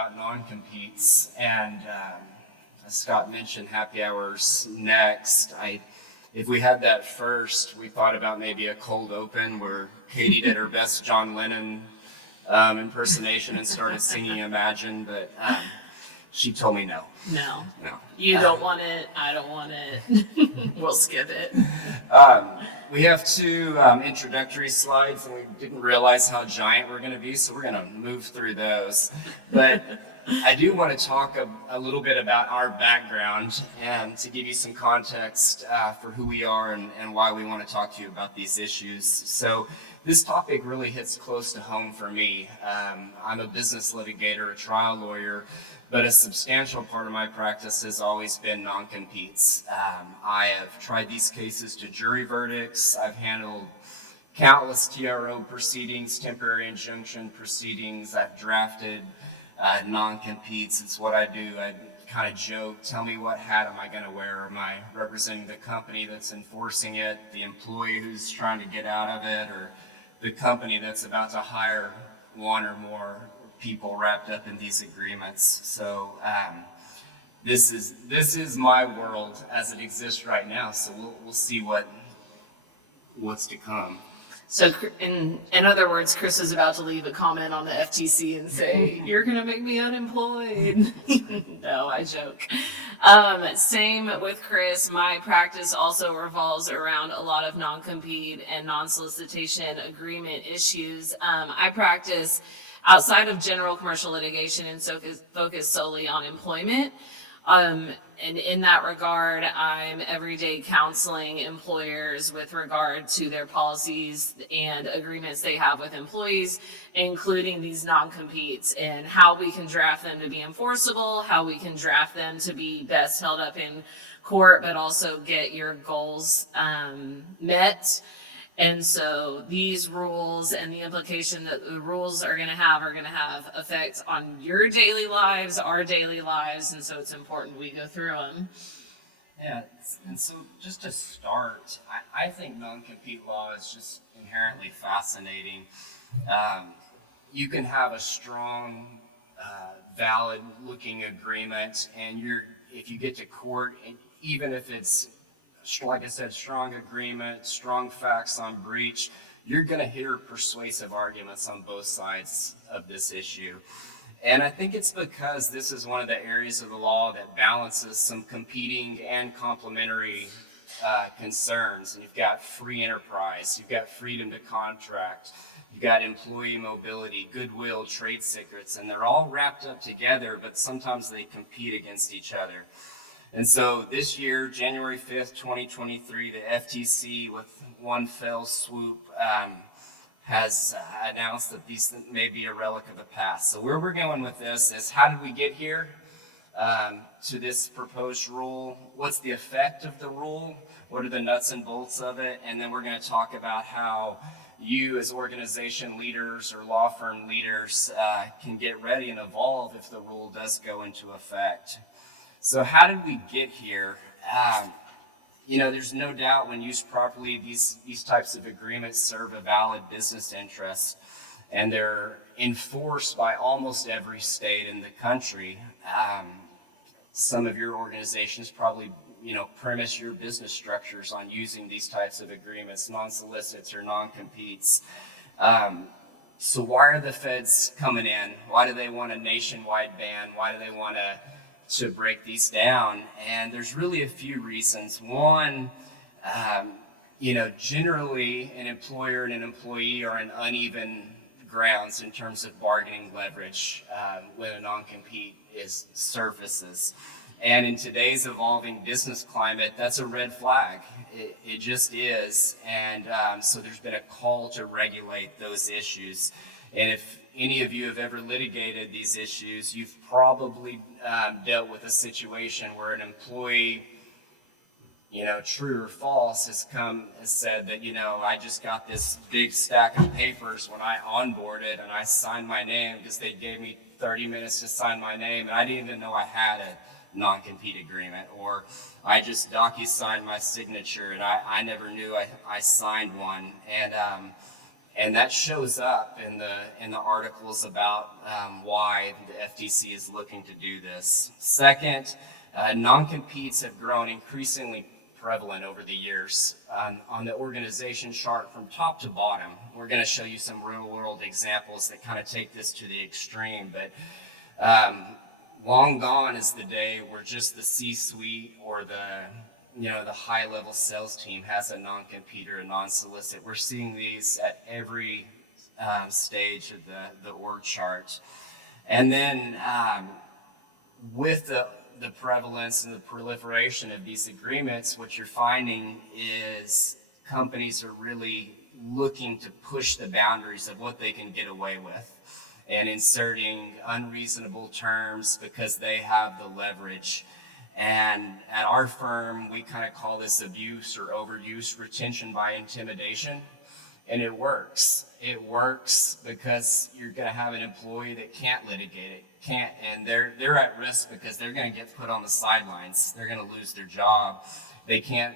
about non-competes, and as Scott mentioned, happy hours next. If we had that first, we thought about maybe a cold open where Katie did her best John Lennon impersonation and started singing Imagine, but she told me no. No. You don't want it. I don't want it. We'll skip it. We have two introductory slides, and we didn't realize how giant we're going to be, so we're going to move through those. But I do want to talk a little bit about our background and to give you some context for who we are and why we want to talk to you about these issues. So this topic really hits close to home for me. I'm a business litigator, a trial lawyer, but a substantial part of my practice has always been non-competes. I have tried these cases to jury verdicts. I've handled countless TRO proceedings, temporary injunction proceedings. I've drafted non-competes. It's what I do. I kind of joke, tell me what hat am I going to wear? Am I representing the company that's enforcing it, the employee who's trying to get out of it, or the company that's about to hire one or more people wrapped up in these agreements? So this is my world as it exists right now. So we'll see what's to come. So in other words, Chris is about to leave a comment on the FTC and say, "You're going to make me unemployed." No, I joke. Same with Chris. My practice also revolves around a lot of non-compete and non-solicitation agreement issues. I practice outside of general commercial litigation and so focus solely on employment. And in that regard, I'm everyday counseling employers with regard to their policies and agreements they have with employees, including these non-competes, and how we can draft them to be enforceable, how we can draft them to be best held up in court, but also get your goals met. And so these rules and the implication that the rules are going to have effect on your daily lives, our daily lives, and so it's important we go through them. Yeah, and so just to start, I think non-compete law is just inherently fascinating. You can have a strong, valid-looking agreement, and if you get to court, and even if it's, like I said, strong agreement, strong facts on breach, you're going to hear persuasive arguments on both sides of this issue. And I think it's because this is one of the areas of the law that balances some competing and complementary concerns. And you've got free enterprise, you've got freedom to contract, you've got employee mobility, goodwill, trade secrets, and they're all wrapped up together, but sometimes they compete against each other. And so this year, January 5th, 2023, the FTC, with one fell swoop, has announced that these may be a relic of the past. So where we're going with this is, how did we get here to this proposed rule? What's the effect of the rule? What are the nuts and bolts of it? And then we're going to talk about how you as organization leaders or law firm leaders can get ready and evolve if the rule does go into effect. So how did we get here? There's no doubt when used properly, these types of agreements serve a valid business interest, and they're enforced by almost every state in the country. Some of your organizations probably, premise your business structures on using these types of agreements, non-solicits or non-competes. So why are the feds coming in? Why do they want a nationwide ban? Why do they want to break these down? And there's really a few reasons. One, generally an employer and an employee are in uneven grounds in terms of bargaining leverage when a non-compete surfaces. And in today's evolving business climate, that's a red flag. It just is. And so there's been a call to regulate those issues. And if any of you have ever litigated these issues, you've probably dealt with a situation where an employee, true or false, has said that, I just got this big stack of papers when I onboarded and I signed my name because they gave me 30 minutes to sign my name and I didn't even know I had a non-compete agreement, or I just docu-signed my signature and I never knew I signed one. And that shows up in the articles about why the FTC is looking to do this. Second, non-competes have grown increasingly prevalent over the years. On the organization chart from top to bottom, we're going to show you some real-world examples that kind of take this to the extreme. But long gone is the day where just the C-suite or the high-level sales team has a non-compete or a non-solicit. We're seeing these at every stage of the org chart. And then with the prevalence and the proliferation of these agreements, what you're finding is companies are really looking to push the boundaries of what they can get away with and inserting unreasonable terms because they have the leverage. And at our firm, we kind of call this abuse or overuse retention by intimidation. And it works. It works because you're going to have an employee that can't litigate it, and they're at risk because they're going to get put on the sidelines. They're going to lose their job. They can't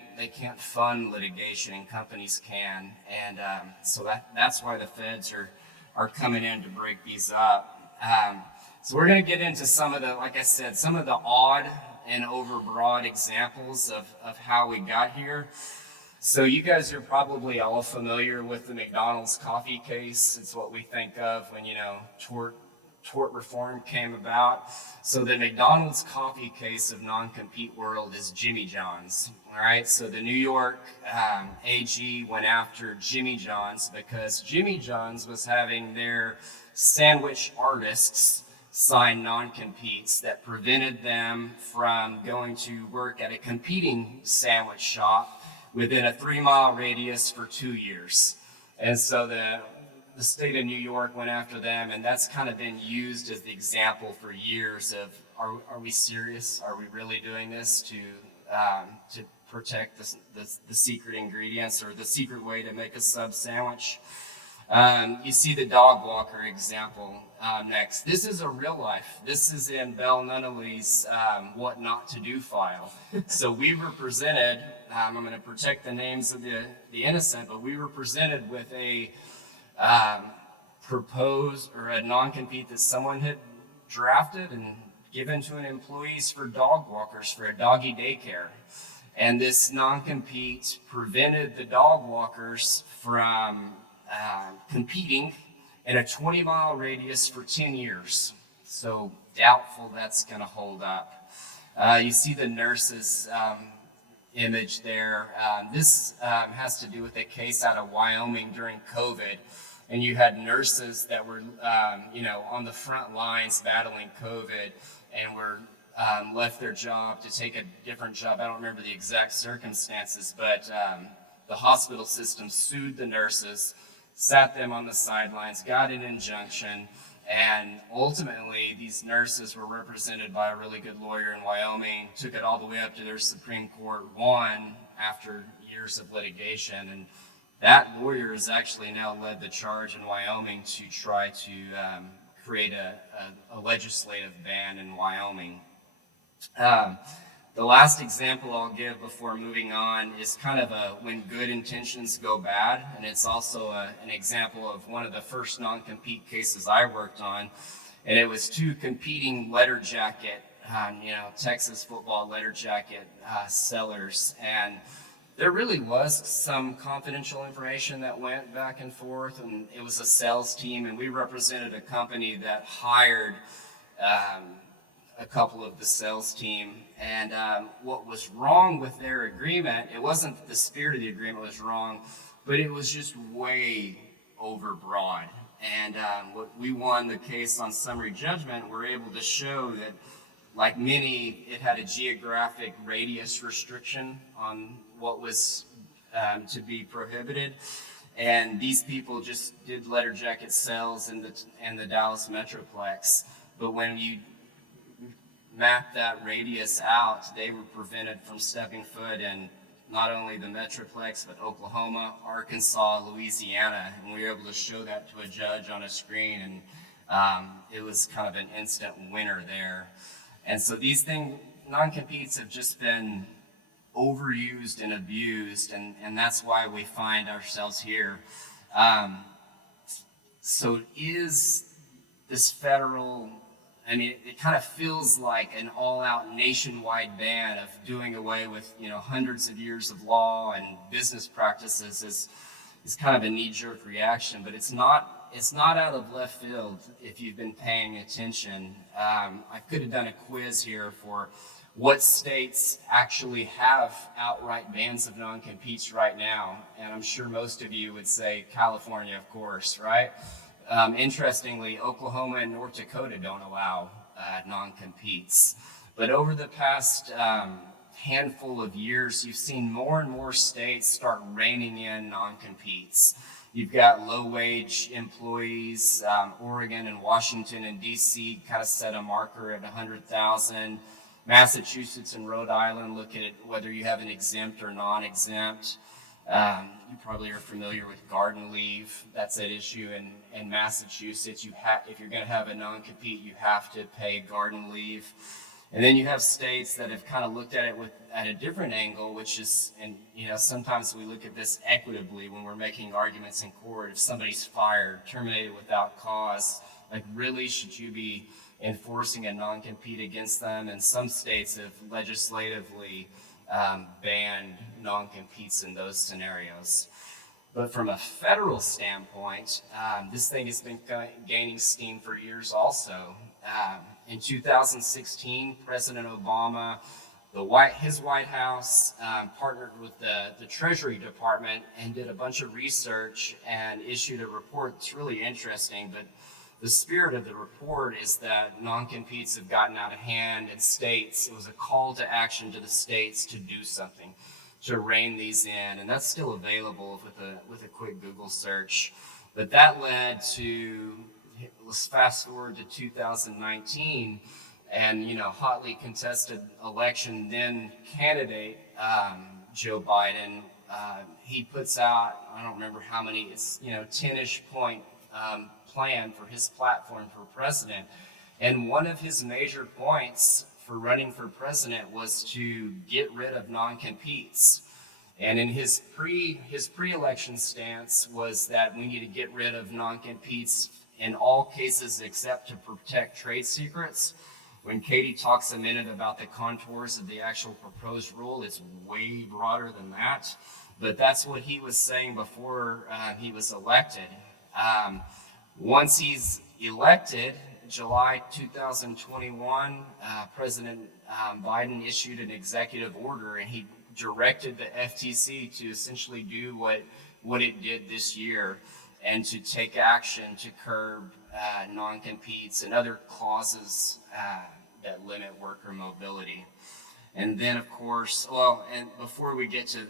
fund litigation, and companies can. And so that's why the feds are coming in to break these up. So we're going to get into some of the, like I said, some of the odd and overbroad examples of how we got here. So you guys are probably all familiar with the McDonald's coffee case. It's what we think of when, tort reform came about. So the McDonald's coffee case of non-compete world is Jimmy John's. All right, so the New York AG went after Jimmy John's because Jimmy John's was having their sandwich artists sign non-competes that prevented them from going to work at a competing sandwich shop within a 3-mile radius for 2 years. And so the state of New York went after them, and that's kind of been used as the example for years of, are we serious? Are we really doing this to protect the secret ingredients or the secret way to make a sub sandwich? You see the dog walker example next. This is a real life. This is in Bell Nunnally's What Not to Do file. So we were presented, I'm going to protect the names of the innocent, but we were presented with a proposed or a non-compete that someone had drafted and given to an employees for dog walkers for a doggy daycare. And this non-compete prevented the dog walkers from competing in a 20-mile radius for 10 years. So doubtful that's going to hold up. You see the nurses image there. This has to do with a case out of Wyoming during COVID. And you had nurses that were, on the front lines battling COVID and were left their job to take a different job. I don't remember the exact circumstances, but the hospital system sued the nurses, sat them on the sidelines, got an injunction, and ultimately these nurses were represented by a really good lawyer in Wyoming, took it all the way up to their Supreme Court, won after years of litigation, and that lawyer has actually now led the charge in Wyoming to try to create a legislative ban in Wyoming. The last example I'll give before moving on is kind of when good intentions go bad, and it's also an example of one of the first non-compete cases I worked on, and it was 2 competing letter jacket, Texas football letter jacket sellers, and there really was some confidential information that went back and forth, and it was a sales team, and we represented a company that hired a couple of the sales team, and what was wrong with their agreement, it wasn't that the spirit of the agreement was wrong, but it was just way overbroad. And we won the case on summary judgment. We're able to show that, like many, it had a geographic radius restriction on what was to be prohibited. And these people just did letter jacket sales in the Dallas Metroplex. But when you map that radius out, they were prevented from stepping foot in not only the Metroplex, but Oklahoma, Arkansas, Louisiana. And we were able to show that to a judge on a screen, and it was kind of an instant winner there. And so these non-competes have just been overused and abused, and that's why we find ourselves here. So is this federal, I mean, it kind of feels like an all-out nationwide ban of doing away with, hundreds of years of law and business practices is kind of a knee-jerk reaction, but it's not out of left field if you've been paying attention. I could have done a quiz here for what states actually have outright bans of non-competes right now, and I'm sure most of you would say California, of course, right? Interestingly, Oklahoma and North Dakota don't allow non-competes. But over the past handful of years, you've seen more and more states start reining in non-competes. You've got low-wage employees. Oregon and Washington and D.C. kind of set a marker at 100,000. Massachusetts and Rhode Island look at whether you have an exempt or non-exempt. You probably are familiar with garden leave. That's at issue in Massachusetts. If you're going to have a non-compete, you have to pay garden leave. And then you have states that have kind of looked at it at a different angle, which is, and sometimes we look at this equitably when we're making arguments in court. If somebody's fired, terminated without cause, like really should you be enforcing a non-compete against them? And some states have legislatively banned non-competes in those scenarios. But from a federal standpoint, this thing has been gaining steam for years also. In 2016, President Obama, his White House partnered with the Treasury Department and did a bunch of research and issued a report that's really interesting. But the spirit of the report is that non-competes have gotten out of hand in states. It was a call to action to the states to do something, to rein these in, and that's still available with a quick Google search. But that led to, let's fast forward to 2019, and hotly contested election. Then candidate Joe Biden, he puts out, I don't remember how many, it's 10-ish point plan for his platform for president. And one of his major points for running for president was to get rid of non-competes. And in his pre-election stance was that we need to get rid of non-competes in all cases except to protect trade secrets. When Katie talks a minute about the contours of the actual proposed rule, it's way broader than that. But that's what he was saying before he was elected. Once he's elected, July 2021, President Biden issued an executive order, and he directed the FTC to essentially do what it did this year, and to take action to curb non-competes and other clauses that limit worker mobility. And then, of course, and before we get to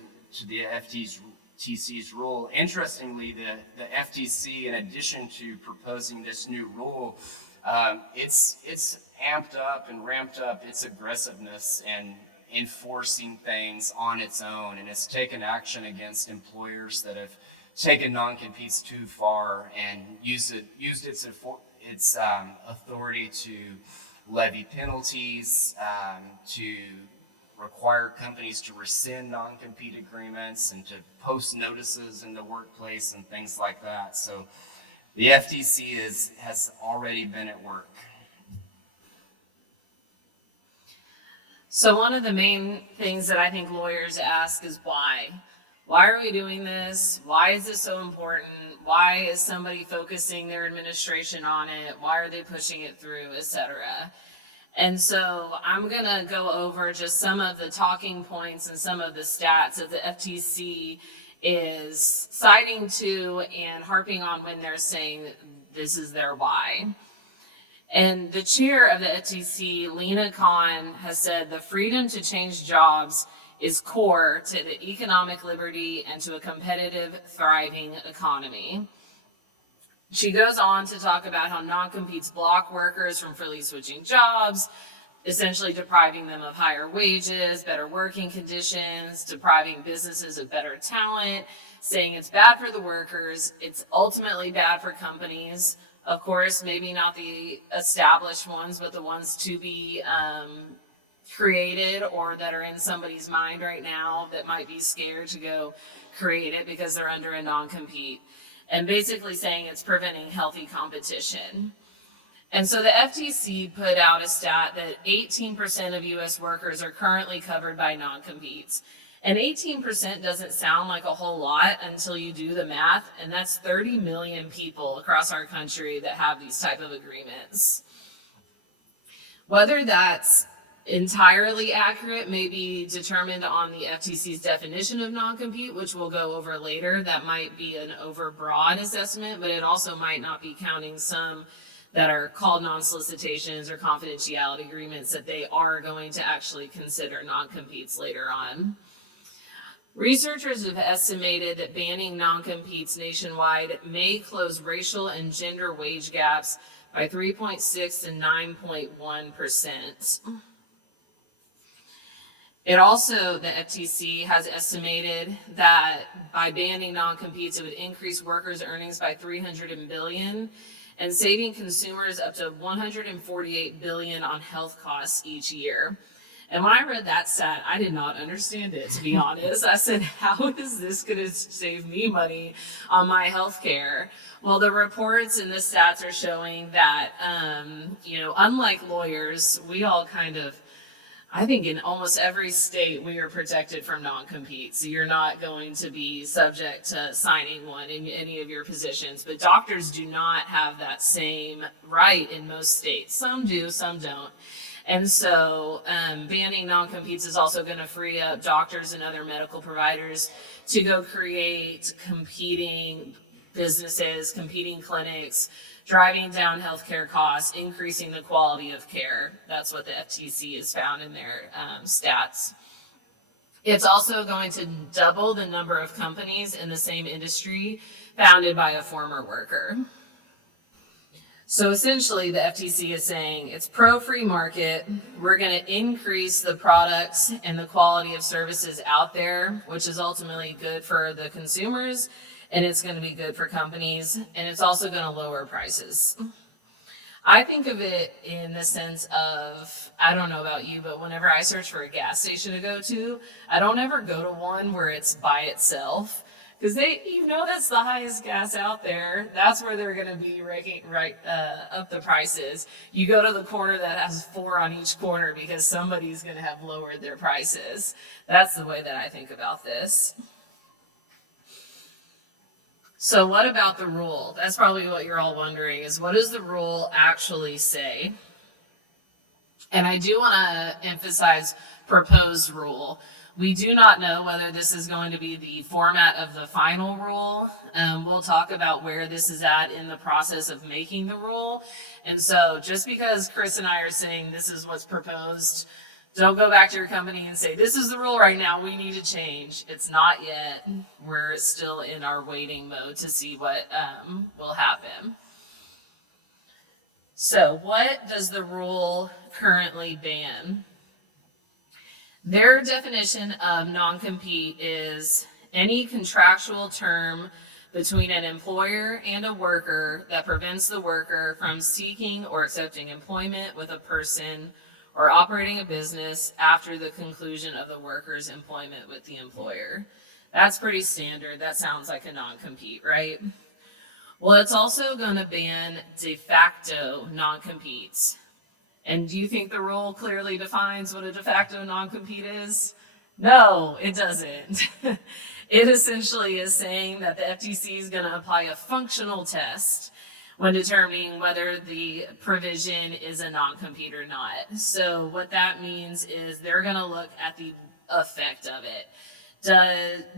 the FTC's rule, interestingly, the FTC, in addition to proposing this new rule, it's amped up and ramped up its aggressiveness and enforcing things on its own, and it's taken action against employers that have taken non-competes too far and used its authority to levy penalties, to require companies to rescind non-compete agreements and to post notices in the workplace and things like that. So the FTC has already been at work. So one of the main things that I think lawyers ask is why? Why are we doing this? Why is this so important? Why is somebody focusing their administration on it? Why are they pushing it through, etc.? And so I'm going to go over just some of the talking points and some of the stats that the FTC is citing to and harping on when they're saying this is their why. And the chair of the FTC, Lena Khan, has said the freedom to change jobs is core to the economic liberty and to a competitive, thriving economy. She goes on to talk about how non-competes block workers from freely switching jobs, essentially depriving them of higher wages, better working conditions, depriving businesses of better talent, saying it's bad for the workers, it's ultimately bad for companies. Of course, maybe not the established ones, but the ones to be created or that are in somebody's mind right now that might be scared to go create it because they're under a non-compete. and basically saying it's preventing healthy competition. And so the FTC put out a stat that 18% of US workers are currently covered by non-competes. And 18% doesn't sound like a whole lot until you do the math, and that's 30 million people across our country that have these type of agreements. Whether that's entirely accurate may be determined on the FTC's definition of non-compete, which we'll go over later. That might be an overbroad assessment, but it also might not be counting some that are called non-solicitations or confidentiality agreements that they are going to actually consider non-competes later on. Researchers have estimated that banning non-competes nationwide may close racial and gender wage gaps by 3.6 to 9.1%. It also, the FTC has estimated that by banning non-competes, it would increase workers' earnings by $300 billion and saving consumers up to $148 billion on health costs each year. And when I read that stat, I did not understand it, to be honest. I said, how is this going to save me money on my health care? Well, the reports and the stats are showing that, unlike lawyers, we all kind of, I think in almost every state, we are protected from non-compete. So you're not going to be subject to signing one in any of your positions. But doctors do not have that same right in most states. Some do, some don't. And so banning non-competes is also going to free up doctors and other medical providers to go create competing businesses, competing clinics, driving down healthcare costs, increasing the quality of care. That's what the FTC has found in their stats. It's also going to double the number of companies in the same industry founded by a former worker. So essentially, the FTC is saying it's pro-free market. We're going to increase the products and the quality of services out there, which is ultimately good for the consumers, and it's going to be good for companies, and it's also going to lower prices. I think of it in the sense of, I don't know about you, but whenever I search for a gas station to go to, I don't ever go to one where it's by itself. Because that's the highest gas out there. That's where they're going to be up the prices. You go to the corner that has 4 on each corner because somebody's going to have lowered their prices. That's the way that I think about this. So what about the rule? That's probably what you're all wondering, is what does the rule actually say? And I do want to emphasize proposed rule. We do not know whether this is going to be the format of the final rule. We'll talk about where this is at in the process of making the rule. And so just because Chris and I are saying this is what's proposed, don't go back to your company and say, this is the rule right now, we need to change. It's not yet. We're still in our waiting mode to see what will happen. So what does the rule currently ban? Their definition of non-compete is any contractual term between an employer and a worker that prevents the worker from seeking or accepting employment with a person or operating a business after the conclusion of the worker's employment with the employer. That's pretty standard. That sounds like a non-compete, right? Well, it's also going to ban de facto non-competes. And do you think the rule clearly defines what a de facto non-compete is? No, it doesn't. It essentially is saying that the FTC is going to apply a functional test when determining whether the provision is a non-compete or not. So what that means is they're going to look at the effect of it.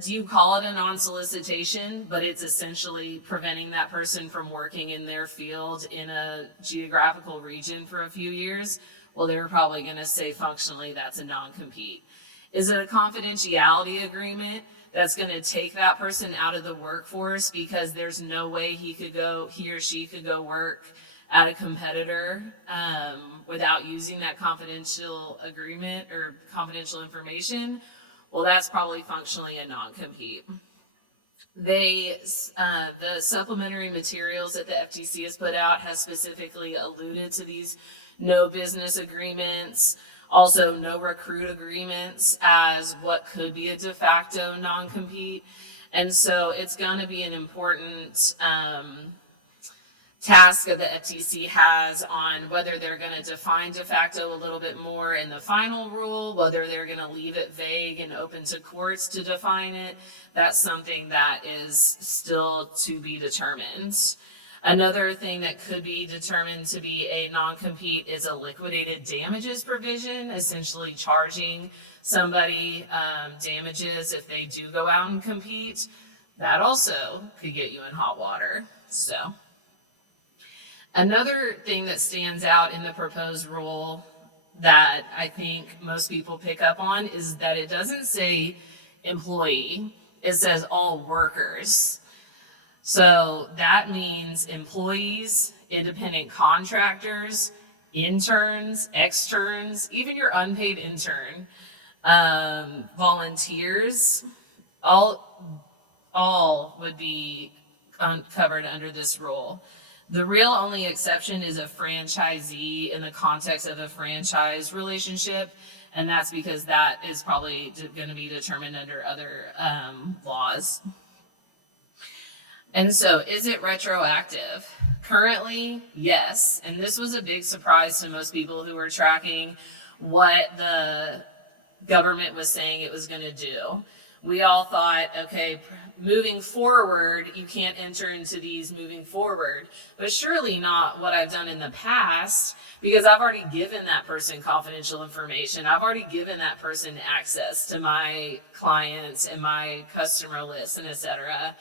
Do you call it a non-solicitation, but it's essentially preventing that person from working in their field in a geographical region for a few years? Well, they're probably going to say functionally that's a non-compete. Is it a confidentiality agreement that's going to take that person out of the workforce because there's no way he or she could go work at a competitor without using that confidential agreement or confidential information? Well, that's probably functionally a non-compete. The supplementary materials that the FTC has put out has specifically alluded to these no business agreements, also no recruit agreements as what could be a de facto non-compete. And so it's going to be an important task that the FTC has on whether they're going to define de facto a little bit more in the final rule, whether they're going to leave it vague and open to courts to define it. That's something that is still to be determined. Another thing that could be determined to be a non-compete is a liquidated damages provision, essentially charging somebody damages if they do go out and compete. That also could get you in hot water. So another thing that stands out in the proposed rule that I think most people pick up on is that it doesn't say employee, it says all workers. So that means employees, independent contractors, interns, externs, even your unpaid intern, volunteers, all would be covered under this rule. The real only exception is a franchisee in the context of a franchise relationship, and that's because that is probably going to be determined under other laws. And so, is it retroactive? Currently, yes. And this was a big surprise to most people who were tracking what the government was saying it was going to do. We all thought, okay, moving forward, you can't enter into these moving forward, but surely not what I've done in the past, because I've already given that person confidential information. I've already given that person access to my clients and my customer list and et cetera.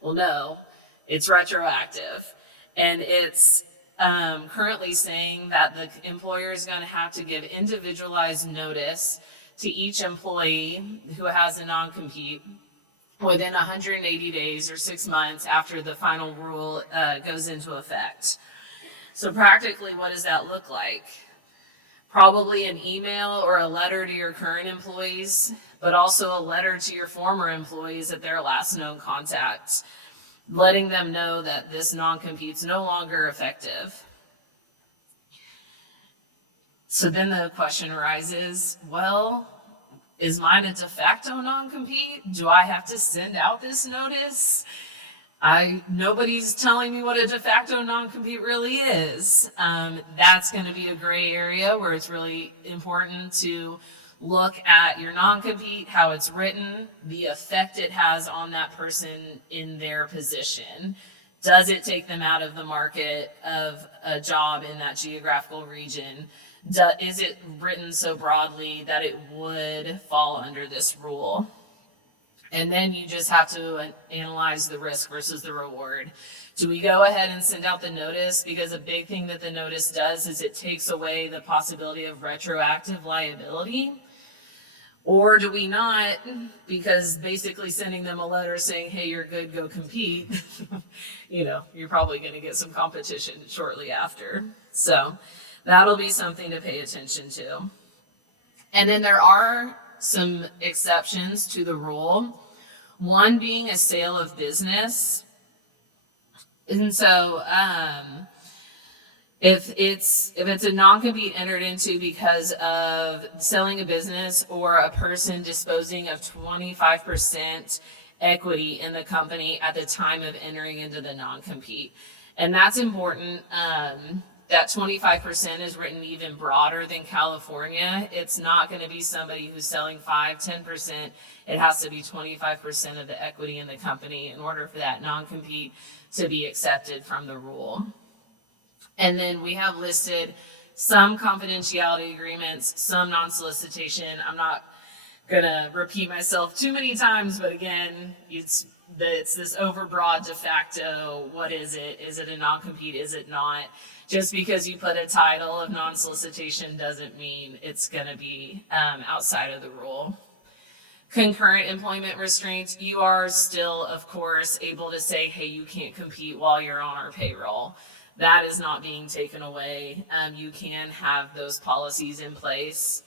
Well, no, it's retroactive. And it's currently saying that the employer is going to have to give individualized notice to each employee who has a non-compete within 180 days or 6 months after the final rule goes into effect. So practically, what does that look like? Probably an email or a letter to your current employees, but also a letter to your former employees at their last known contact, letting them know that this non-compete's no longer effective. So then the question arises, well, is mine a de facto non-compete? Do I have to send out this notice? Nobody's telling me what a de facto non-compete really is. That's going to be a gray area where it's really important to look at your non-compete, how it's written, the effect it has on that person in their position. Does it take them out of the market of a job in that geographical region? Is it written so broadly that it would fall under this rule? And then you just have to analyze the risk versus the reward. Do we go ahead and send out the notice? Because a big thing that the notice does is it takes away the possibility of retroactive liability. Or do we not? Because basically sending them a letter saying, hey, you're good, go compete, you're probably going to get some competition shortly after. So that'll be something to pay attention to. And then there are some exceptions to the rule. One being a sale of business. And so if it's a non-compete entered into because of selling a business or a person disposing of 25% equity in the company at the time of entering into the non-compete. And that's important. That 25% is written even broader than California. It's not going to be somebody who's selling 5-10%. It has to be 25% of the equity in the company in order for that non-compete to be accepted from the rule. And then we have listed some confidentiality agreements, some non-solicitation. I'm not going to repeat myself too many times, but again, it's this overbroad de facto. What is it? Is it a non-compete? Is it not? Just because you put a title of non-solicitation doesn't mean it's going to be outside of the rule. Concurrent employment restraints, you are still, of course, able to say, hey, you can't compete while you're on our payroll. That is not being taken away. You can have those policies in place.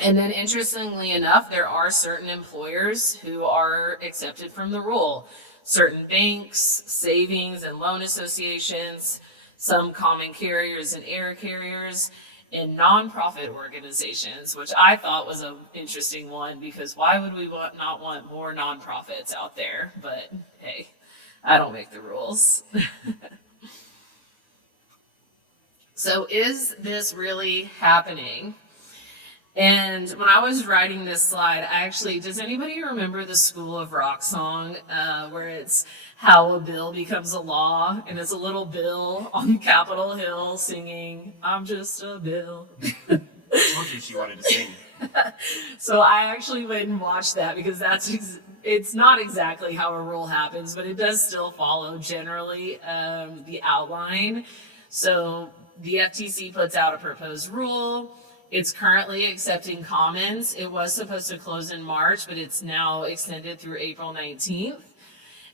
And then interestingly enough, there are certain employers who are accepted from the rule. Certain banks, savings and loan associations, some common carriers and air carriers. in nonprofit organizations, which I thought was an interesting one because why would we not want more nonprofits out there? But hey, I don't make the rules. So is this really happening? And when I was writing this slide, does anybody remember the School of Rock song where it's how a bill becomes a law? And it's a little Bill on Capitol Hill singing, I'm just a bill. I told you she wanted to sing. So I actually went and watched that because it's not exactly how a rule happens, but it does still follow generally the outline. So the FTC puts out a proposed rule. It's currently accepting comments. It was supposed to close in March, but it's now extended through April 19th.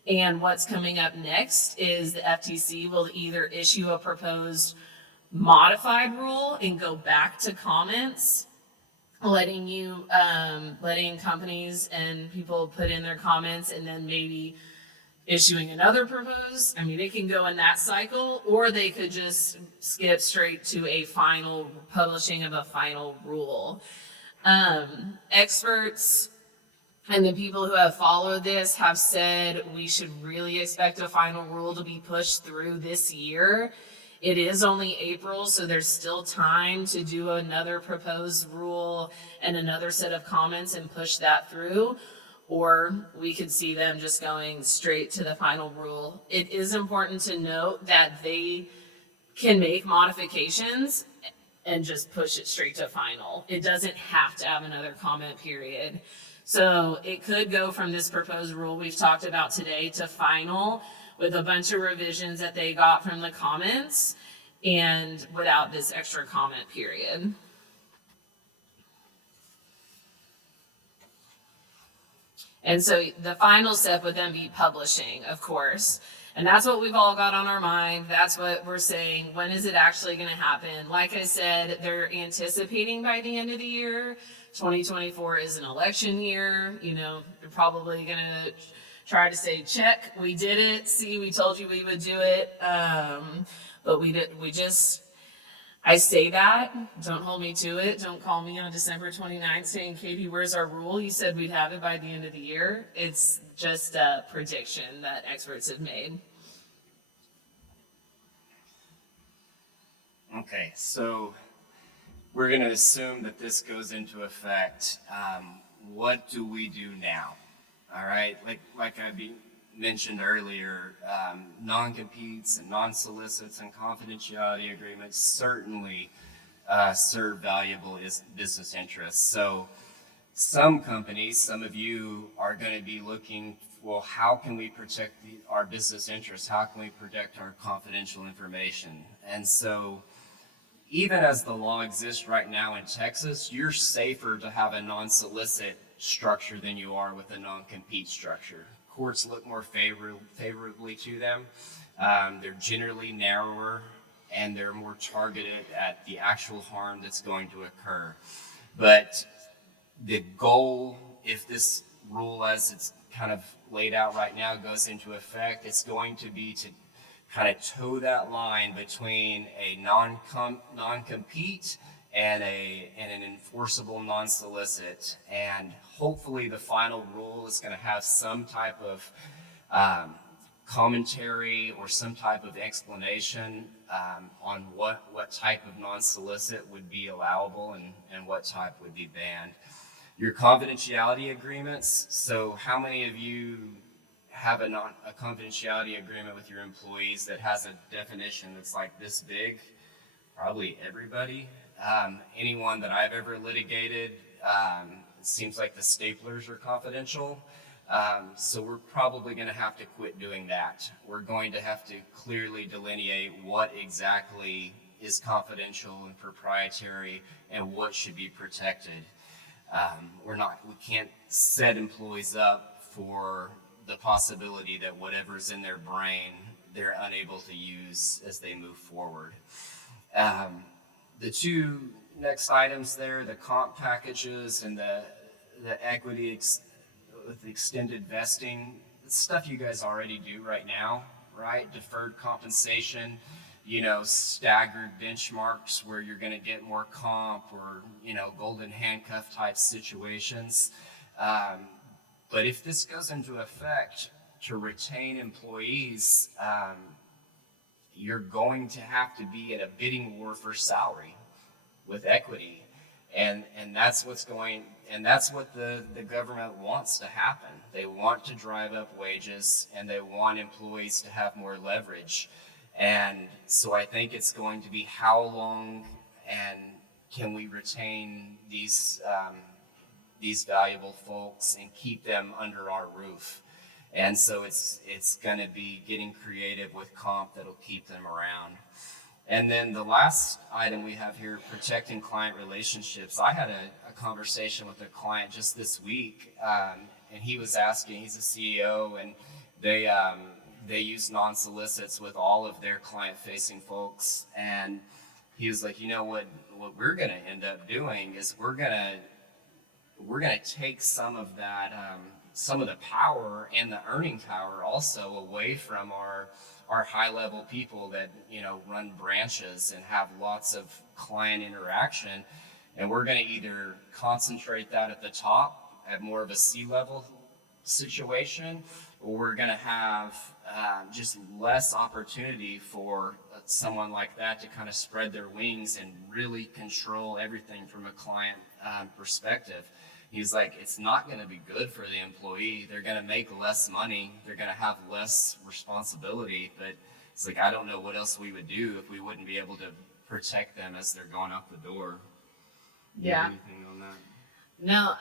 And what's coming up next is the FTC will either issue a proposed modified rule and go back to comments, letting companies and people put in their comments, and then maybe issuing another proposed. I mean, it can go in that cycle, or they could just skip straight to a final publishing of a final rule. Experts and the people who have followed this have said we should really expect a final rule to be pushed through this year. It is only April, so there's still time to do another proposed rule and another set of comments and push that through. Or we could see them just going straight to the final rule. It is important to note that they can make modifications and just push it straight to final. It doesn't have to have another comment period. So it could go from this proposed rule we've talked about today to final with a bunch of revisions that they got from the comments and without this extra comment period. And so the final step would then be publishing, of course. And that's what we've all got on our mind. That's what we're saying. When is it actually going to happen? Like I said, they're anticipating by the end of the year. 2024 is an election year. You know, they're probably going to try to say, check, we did it. See, we told you we would do it. But I say that, don't hold me to it. Don't call me on December 29th saying, Katie, where's our rule? You said we'd have it by the end of the year. It's just a prediction that experts have made. Okay, so we're going to assume that this goes into effect. What do we do now? All right, like I mentioned earlier, non-competes and non-solicits and confidentiality agreements certainly serve valuable business interests. So some companies, some of you are going to be looking, well, how can we protect our business interests? How can we protect our confidential information? And so even as the law exists right now in Texas, you're safer to have a non-solicit structure than you are with a non-compete structure. Courts look more favorably to them. They're generally narrower and they're more targeted at the actual harm that's going to occur. But the goal, if this rule as it's kind of laid out right now goes into effect, it's going to be to kind of toe that line between a non-compete and an enforceable non-solicit. And hopefully the final rule is going to have some type of commentary or some type of explanation on what type of non-solicit would be allowable and what type would be banned. Your confidentiality agreements, so how many of you have a confidentiality agreement with your employees that has a definition that's like this big? Probably everybody. Anyone that I've ever litigated, it seems like the staplers are confidential. So we're probably going to have to quit doing that. We're going to have to clearly delineate what exactly is confidential and proprietary and what should be protected. We can't set employees up for the possibility that whatever's in their brain, they're unable to use as they move forward. The two next items there, the comp packages and the equity with extended vesting, it's stuff you guys already do right now, right? Deferred compensation. staggered benchmarks where you're going to get more comp or, golden handcuff type situations. But if this goes into effect to retain employees, you're going to have to be in a bidding war for salary with equity. And that's what the government wants to happen. They want to drive up wages and they want employees to have more leverage. And so I think it's going to be how long and can we retain these valuable folks and keep them under our roof. And so it's going to be getting creative with comp that'll keep them around. And then the last item we have here, protecting client relationships. I had a conversation with a client just this week, and he was asking, he's a CEO, and they use non-solicits with all of their client-facing folks. And he was like, what we're going to end up doing is we're going to take some of that, some of the power and the earning power also away from our high-level people that run branches and have lots of client interaction, and we're going to either concentrate that at the top at more of a C-level situation, or we're going to have just less opportunity for someone like that to kind of spread their wings and really control everything from a client perspective. He's like, it's not going to be good for the employee. They're going to make less money. They're going to have less responsibility. But it's like, I don't know what else we would do if we wouldn't be able to protect them as they're going out the door. Yeah. Anything on that? No,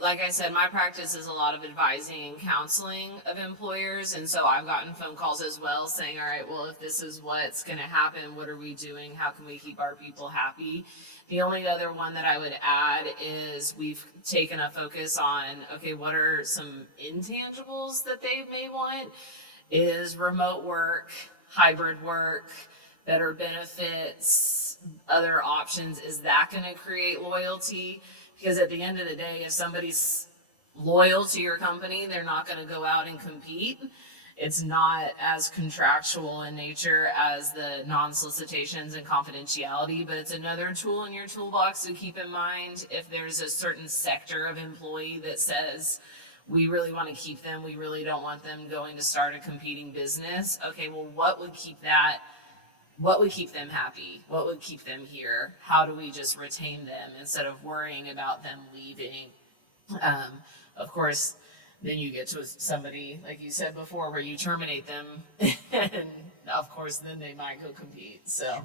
like I said, my practice is a lot of advising and counseling of employers. And so I've gotten phone calls as well saying, all right, well, if this is what's going to happen, what are we doing? How can we keep our people happy? The only other one that I would add is we've taken a focus on, okay, what are some intangibles that they may want? Is remote work, hybrid work, better benefits, other options. Is that going to create loyalty? Because at the end of the day, if somebody's loyal to your company, they're not going to go out and compete. It's not as contractual in nature as the non-solicitations and confidentiality, but it's another tool in your toolbox to keep in mind if there's a certain sector of employee that says, we really want to keep them, we really don't want them going to start a competing business. Okay, well, what would keep them happy? What would keep them here? How do we just retain them instead of worrying about them leaving? Of course, then you get to somebody, like you said before, where you terminate them, and of course, then they might go compete. So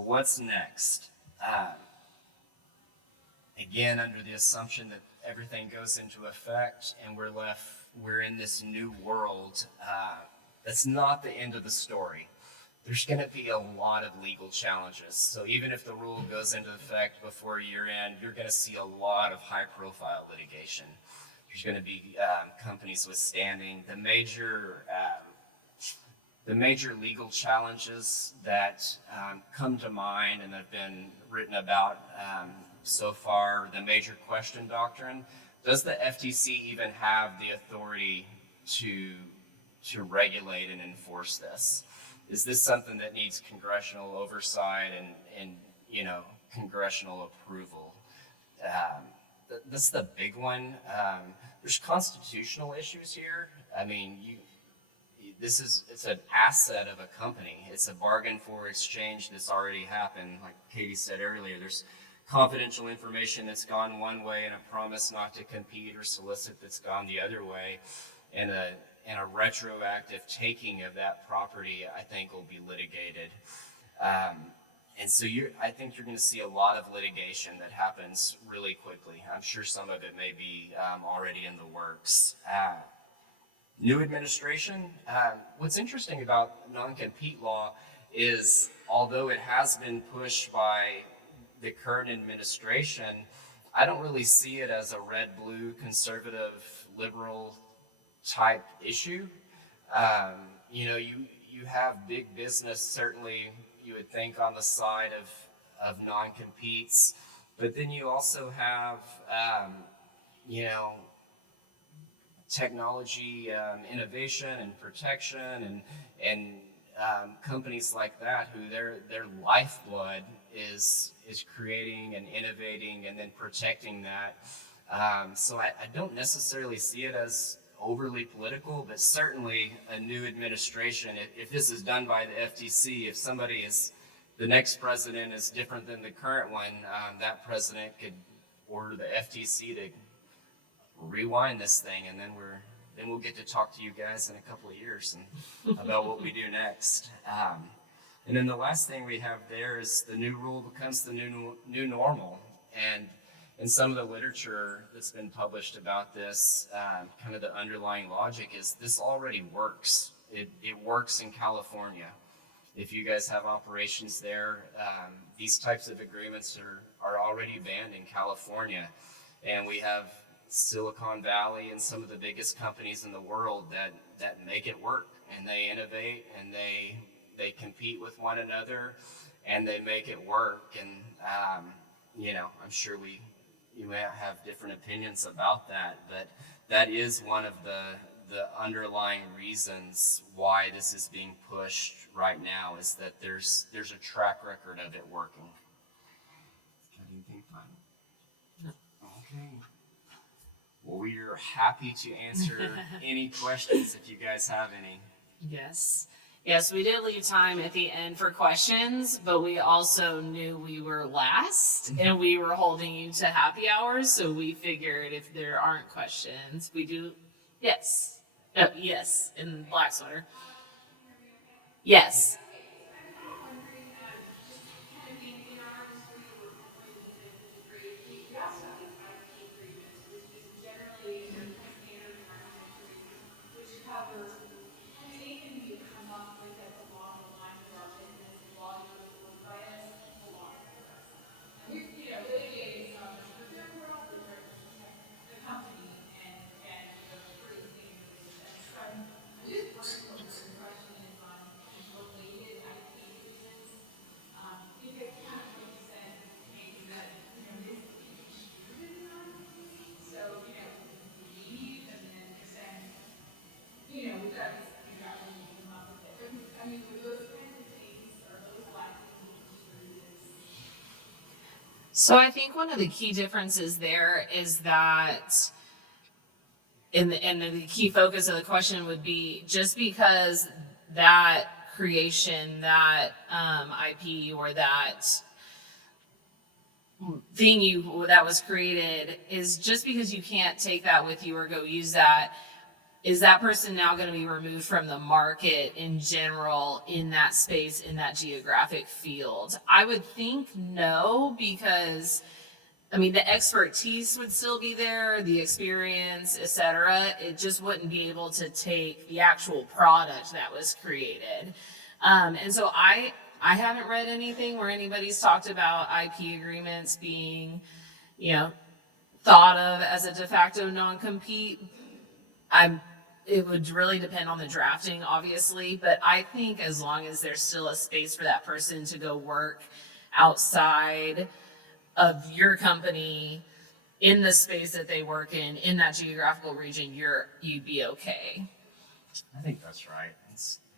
what's next? Again, under the assumption that everything goes into effect and we're in this new world, that's not the end of the story. There's going to be a lot of legal challenges. So even if the rule goes into effect before year end, you're going to see a lot of high-profile litigation. There's going to be companies withstanding the major legal challenges that come to mind and have been written about so far. The major question doctrine: does the FTC even have the authority to regulate and enforce this? Is this something that needs congressional oversight and congressional approval? That's the big one. There's constitutional issues here. I mean, it's an asset of a company. It's a bargain for exchange that's already happened. Like Katie said earlier, there's confidential information that's gone one way and a promise not to compete or solicit that's gone the other way. And a retroactive taking of that property, I think, will be litigated. And so I think you're going to see a lot of litigation that happens really quickly. I'm sure some of it may be already in the works. New administration. What's interesting about non-compete law is, although it has been pushed by the current administration, I don't really see it as a red-blue, conservative, liberal type issue. You have big business, certainly you would think, on the side of non-competes, but then you also have technology innovation and protection and companies like that who their lifeblood is creating and innovating and then protecting that. So I don't necessarily see it as overly political, but certainly a new administration, if this is done by the FTC, if somebody is, the next president is different than the current one, that president could order the FTC to rewind this thing, and then we'll get to talk to you guys in a couple of years and about what we do next. And then the last thing we have there is the new rule becomes the new normal. And in some of the literature that's been published about this, kind of the underlying logic is this already works. It works in California. If you guys have operations there, these types of agreements are already banned in California. And we have Silicon Valley and some of the biggest companies in the world that make it work, and they innovate and they compete with one another and they make it work. And I'm sure you may have different opinions about that, but that is one of the underlying reasons why this is being pushed right now, is that there's a track record of it working. Anything fun? No. Okay. Well, we are happy to answer any questions if you guys have any. Yes, we did leave time at the end for questions, but we also knew we were last and we were holding you to happy hours, so we figured if there aren't questions, we do. Yes. Yes, in black sweater. Yes. So I think one of the key differences there is that, and the key focus of the question would be, just because that creation, that IP or that thing that was created, is just because you can't take that with you or go use that, is that person now going to be removed from the market in general in that space, in that geographic field? I would think no, because the expertise would still be there, the experience, etc. It just wouldn't be able to take the actual product that was created. And so I haven't read anything where anybody's talked about IP agreements being, thought of as a de facto non-compete. It would really depend on the drafting, obviously, but I think as long as there's still a space for that person to go work outside of your company in the space that they work in that geographical region, you'd be okay. I think that's right.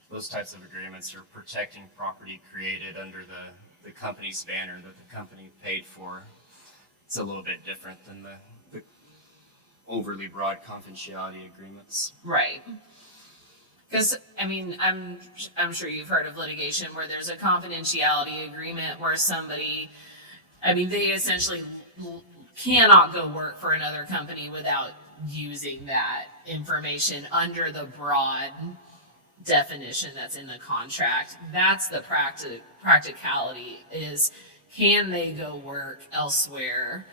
Those types of agreements are protecting property created under the company's banner that the company paid for. It's a little bit different than the overly broad confidentiality agreements. Right. Because, I'm sure you've heard of litigation where there's a confidentiality agreement where somebody, they essentially cannot go work for another company without using that information under the broad definition that's in the contract. That's the practicality, is can they go work elsewhere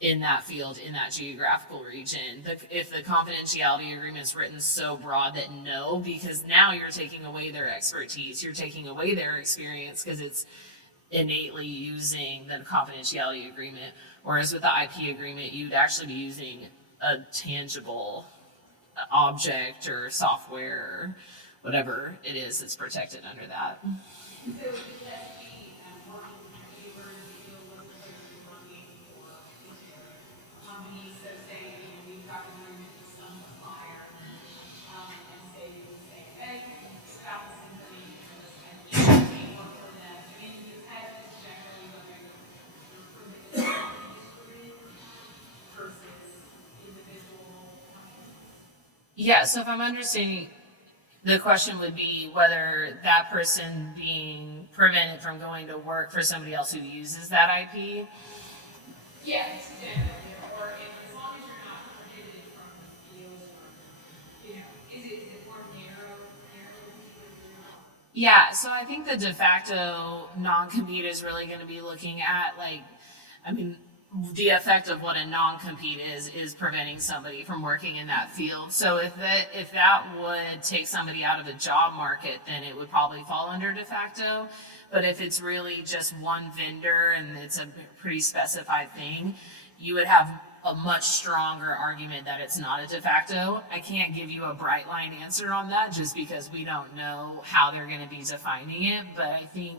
in that field, in that geographical region? If the confidentiality agreement's written so broad that no, because now you're taking away their expertise, you're taking away their experience because it's innately using the confidentiality agreement. Whereas with the IP agreement, you'd actually be using a tangible object or software, whatever it is that's protected under that. Yeah, so if I'm understanding, the question would be whether that person being prevented from going to work for somebody else who uses that IP. Yes, generally, or if, as long as you're not prohibited from the field, or, is it more narrowly Yeah, so I think the de facto non-compete is really going to be looking at, like, I mean, the effect of what a non-compete is preventing somebody from working in that field. So if that would take somebody out of the job market, then it would probably fall under de facto. But if it's really just one vendor and it's a pretty specified thing, you would have a much stronger argument that it's not a de facto. I can't give you a bright line answer on that just because we don't know how they're going to be defining it, but I think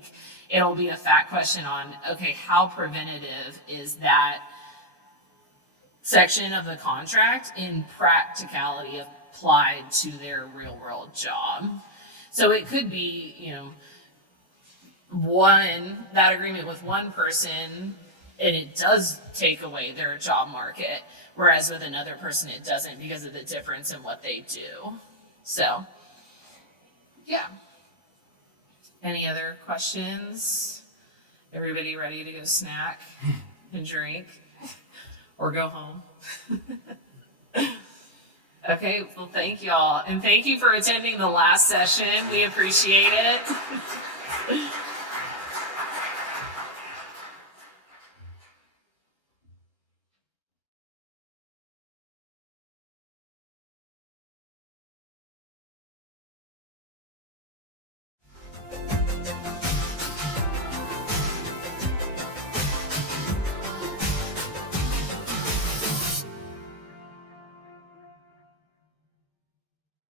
it'll be a fact question on, okay, how preventative is that section of the contract in practicality applied to their real world job. So it could be, that agreement with one person, and it does take away their job market, whereas with another person it doesn't because of the difference in what they do. So, yeah. Any other questions? Everybody ready to go snack and drink or go home? Okay, well, thank y'all. And thank you for attending the last session. We appreciate it.